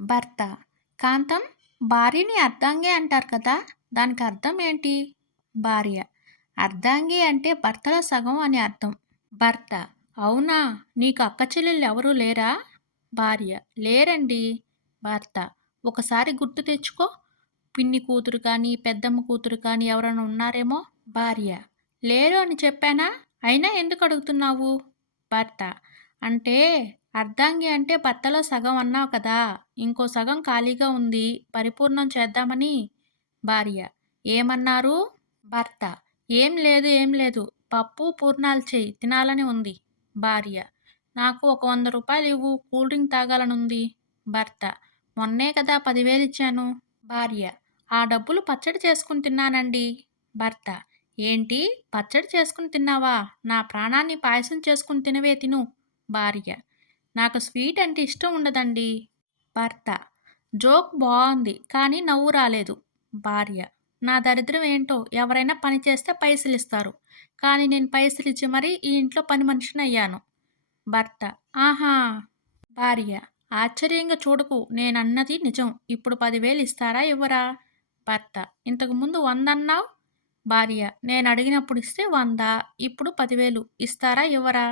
భర్త. కాంతం, భార్యని అర్ధాంగి అంటారు కదా! దానికి అర్థం ఏంటి? భార్య. అర్ధాంగి అంటే భర్తలో సగం అని అర్థం. భర్త. అవునా! నీకు అక్క చెల్లెళ్ళెవరూ లేరా? భార్య. లేరండి. భర్త. ఒకసారి గుర్తు తెచ్చుకో. పిన్ని కూతురు కానీ, పెద్దమ్మ కూతురు కానీ ఎవరైనా ఉన్నారేమో? భార్య. లేరు అని చెప్పానా? అయినా ఎందుకు అడుగుతున్నావు? భర్త. అంటే అర్ధాంగి అంటే భర్తలో సగం అన్నావు కదా! ఇంకో సగం ఖాళీగా ఉంది. పరిపూర్ణం చేద్దామని. భార్య. ఏమన్నారు? భర్త. ఏం లేదు, ఏం లేదు. పప్పు, పూర్ణాలు చెయ్యి. తినాలని ఉంది. భార్య. నాకు ఒక రూ. 100 ఇవ్వు. కూల్ డ్రింక్ తాగాలనుంది. భర్త. మొన్నే కదా 10,000 ఇచ్చాను. భార్య. ఆ డబ్బులు పచ్చడి చేసుకుని తిన్నానండి. భర్త. ఏంటి? పచ్చడి చేసుకుని తిన్నావా? నా ప్రాణాన్ని పాయసం చేసుకుని తినవే తిను. భార్య. నాకు స్వీట్ అంటే ఇష్టం ఉండదండి. భర్త. జోక్ బావుంది. కానీ నవ్వు రాలేదు. భార్య. నా దరిద్రం ఏంటో ఎవరైనా పని చేస్తే పైసలిస్తారు. కానీ నేను పైసలిచ్చి మరీ ఈ ఇంట్లో పని మనిషినయ్యాను. భర్త. ఆహా! భార్య. ఆశ్చర్యంగా చూడకు. నేనన్నది నిజం. ఇప్పుడు 10,000 ఇస్తారా? ఇవ్వరా? భర్త. ఇంతకుముందు 100 అన్నావు? భార్య. నేనడిగినప్పుడు ఇస్తే 100. ఇప్పుడు 10,000 ఇస్తారా? ఇవ్వరా?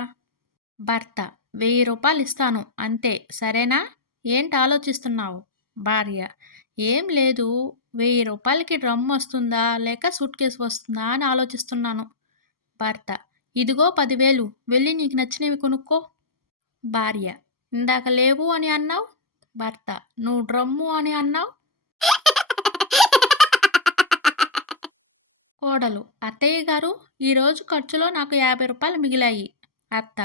భర్త. రూ. 1000 ఇస్తాను. అంతే. సరేనా? ఏంటి ఆలోచిస్తున్నావు? భార్య. ఏం లేదు. రూ. 1000కి డ్రమ్మొస్తుందా? లేక సూట్‌కేస్ వస్తుందా అని ఆలోచిస్తున్నాను. భర్త. ఇదిగో 10,000 వెళ్ళి నీకు నచ్చినవి కొనుక్కో. భార్య. ఇందాక లేవు అని అన్నావు? భర్త. నువ్వు డ్రమ్ము అని అన్నావు? కోడలు. అత్తయ్య గారు, ఈరోజు ఖర్చులో నాకు రూ. 50 మిగిలాయి. అత్త.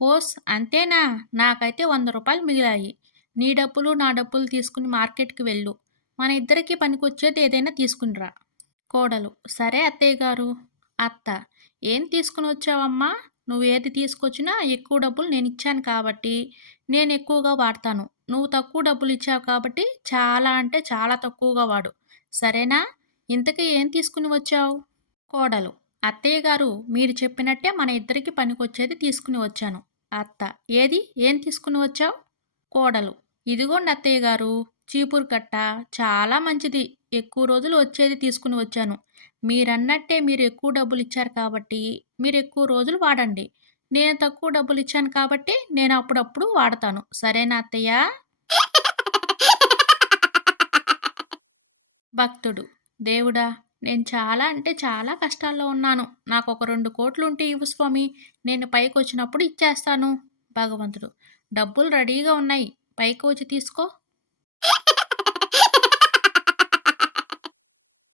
ఓస్ అంతేనా? నాకైతే రూ. 100 మిగిలాయి. నీ డబ్బులు, నా డబ్బులు తీసుకుని మార్కెట్‌కి వెళ్ళు. మన ఇద్దరికీ పనికొచ్చేది ఏదైనా తీసుకునిరా. కోడలు. సరే అత్తయ్య గారు. అత్త. ఏం తీసుకునొచ్చావమ్మా? నువ్వేది తీసుకొచ్చినా ఎక్కువ డబ్బులు నేనిచ్చాను కాబట్టి నేనెక్కువగా వాడతాను. నువ్వు తక్కువ డబ్బులిచ్చావు కాబట్టి చాలా అంటే చాలా తక్కువగా వాడు. సరేనా? ఇంతకీ ఏం తీసుకుని వచ్చావు? కోడలు. అత్తయ్య గారు, మీరు చెప్పినట్టే మన ఇద్దరికి పనికొచ్చేది తీసుకుని వచ్చాను. అత్త. ఏది? ఏం తీసుకుని వచ్చావు? కోడలు. ఇదిగోండి అత్తయ్య గారు, చీపురు కట్ట. చాలా మంచిది. ఎక్కువ రోజులు వచ్చేది తీసుకుని వచ్చాను. మీరన్నట్టే మీరు ఎక్కువ డబ్బులిచ్చారు కాబట్టి మీరు ఎక్కువ రోజులు వాడండి. నేను తక్కువ డబ్బులిచ్చాను కాబట్టి నేను అప్పుడప్పుడు వాడతాను. సరేనా అత్తయ్య? భక్తుడు. దేవుడా! నేను చాలా అంటే చాలా కష్టాల్లో ఉన్నాను. నాకొక 2,00,00,000 ఉంటే ఇవ్వు స్వామి. నేను పైకొచ్చినప్పుడు ఇచ్చేస్తాను. భగవంతుడు. డబ్బులు రెడీగా ఉన్నాయి. పైకి వచ్చి తీసుకో.